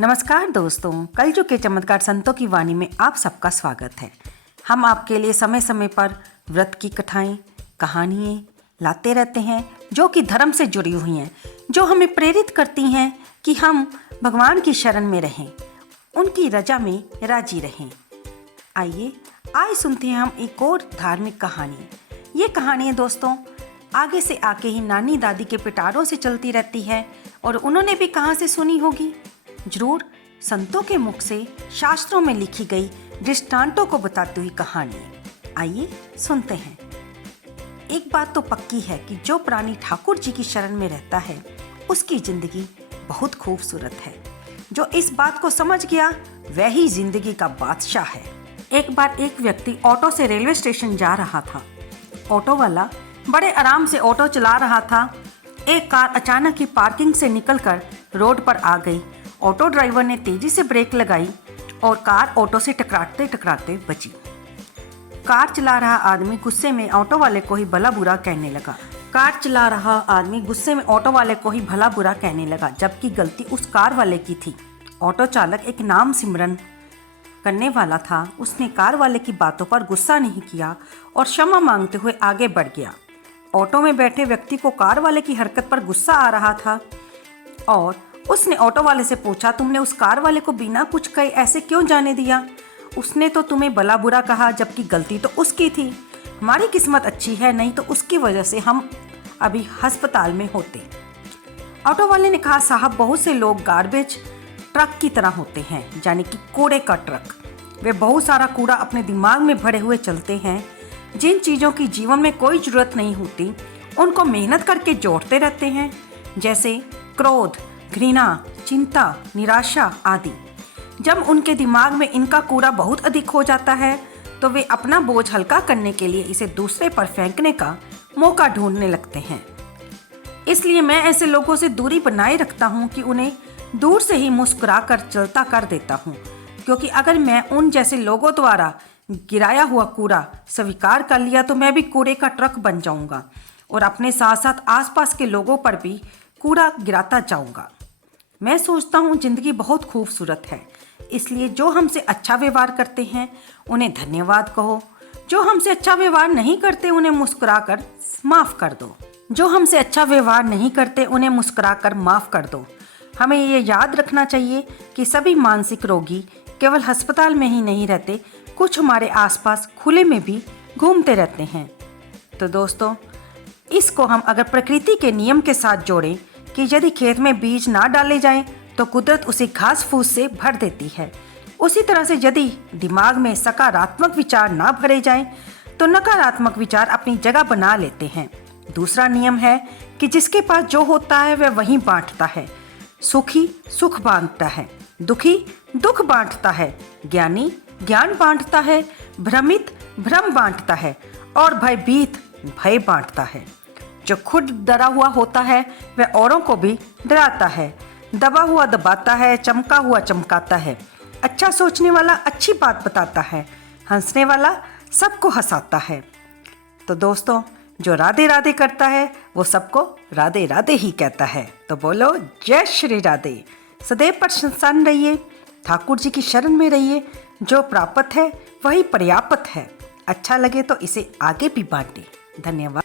नमस्कार दोस्तों, कलयुग के चमत्कार संतों की वाणी में आप सबका स्वागत है। हम आपके लिए समय समय पर व्रत की कथाएं, कहानियाँ लाते रहते हैं जो कि धर्म से जुड़ी हुई हैं, जो हमें प्रेरित करती हैं कि हम भगवान की शरण में रहें, उनकी रजा में राजी रहें। आइए आज सुनते हैं हम एक और धार्मिक कहानी। ये कहानी दोस्तों आगे से आके ही नानी दादी के पिटारों से चलती रहती है और उन्होंने भी कहाँ से सुनी होगी, जरूर संतों के मुख से शास्त्रों में लिखी गई दृष्टांतों को बताती हुई कहानी। आइए सुनते हैं। एक बात तो पक्की है कि जो प्राणी ठाकुर जी की शरण में रहता है उसकी जिंदगी बहुत खूबसूरत है। जो इस बात को समझ गया वह ही जिंदगी का बादशाह है। एक बार एक व्यक्ति ऑटो से रेलवे स्टेशन जा रहा था। ऑटो वाला बड़े आराम से ऑटो चला रहा था। एक कार अचानक ही पार्किंग से निकलकर रोड पर आ गई। ऑटो ड्राइवर ने तेजी से ब्रेक लगाई और कार ऑटो से टकराते टकराते बची। कार चला रहा आदमी गुस्से में ऑटो वाले को ही भला बुरा कहने लगा। जबकि गलती उस कार वाले की थी। ऑटो चालक एक नाम सिमरन करने वाला था। उसने कार वाले की बातों पर गुस्सा नहीं किया और क्षमा मांगते हुए आगे बढ़ गया। ऑटो में बैठे व्यक्ति को कार वाले की हरकत पर गुस्सा आ रहा था और उसने ऑटो वाले से पूछा, तुमने उस कार वाले को बिना कुछ कहे ऐसे क्यों जाने दिया? उसने तो तुम्हें भला बुरा कहा, जबकि गलती तो उसकी थी। हमारी किस्मत अच्छी है, नहीं तो उसकी वजह से हम अभी अस्पताल में होते। ऑटो वाले ने कहा, साहब बहुत से लोग गार्बेज ट्रक की तरह होते हैं, यानी कि कूड़े का ट्रक। वे बहुत सारा कूड़ा अपने दिमाग में भरे हुए चलते हैं। जिन चीज़ों की जीवन में कोई ज़रूरत नहीं होती उनको मेहनत करके जोड़ते रहते हैं, जैसे क्रोध, घृणा, चिंता, निराशा आदि। जब उनके दिमाग में इनका कूड़ा बहुत अधिक हो जाता है तो वे अपना बोझ हल्का करने के लिए इसे दूसरे पर फेंकने का मौका ढूंढने लगते हैं। इसलिए मैं ऐसे लोगों से दूरी बनाए रखता हूँ कि उन्हें दूर से ही मुस्कुरा कर चलता कर देता हूँ, क्योंकि अगर मैं उन जैसे लोगों द्वारा गिराया हुआ कूड़ा स्वीकार कर लिया तो मैं भी कूड़े का ट्रक बन जाऊँगा और अपने साथ साथ आसपास के लोगों पर भी कूड़ा गिराता जाऊँगा। मैं सोचता हूँ जिंदगी बहुत खूबसूरत है, इसलिए जो हमसे अच्छा व्यवहार करते हैं उन्हें धन्यवाद कहो। जो हमसे अच्छा व्यवहार नहीं करते उन्हें मुस्कुराकर माफ़ कर दो। हमें ये याद रखना चाहिए कि सभी मानसिक रोगी केवल अस्पताल में ही नहीं रहते, कुछ हमारे आसपास खुले में भी घूमते रहते हैं। तो दोस्तों, इसको हम अगर प्रकृति के नियम के साथ जोड़ें कि यदि खेत में बीज ना डाले जाएं तो कुदरत उसे घास फूस से भर देती है, उसी तरह से यदि दिमाग में सकारात्मक विचार ना भरे जाएं तो नकारात्मक विचार अपनी जगह बना लेते हैं। दूसरा नियम है कि जिसके पास जो होता है वह वहीं बांटता है। सुखी सुख बांटता है, दुखी दुख बांटता है, ज्ञानी ज्ञान बांटता है, भ्रमित भ्रम बांटता है और भयभीत भय बांटता है। जो खुद डरा हुआ होता है वह औरों को भी डराता है, दबा हुआ दबाता है, चमका हुआ चमकाता है। अच्छा सोचने वाला अच्छी बात बताता है, हंसने वाला सबको हंसाता है। तो दोस्तों, जो राधे राधे करता है वो सबको राधे राधे ही कहता है। तो बोलो जय श्री राधे। सदैव प्रसन्न रहिए, ठाकुर जी की शरण में रहिए। जो प्राप्त है वही पर्याप्त है। अच्छा लगे तो इसे आगे भी बांटें। धन्यवाद।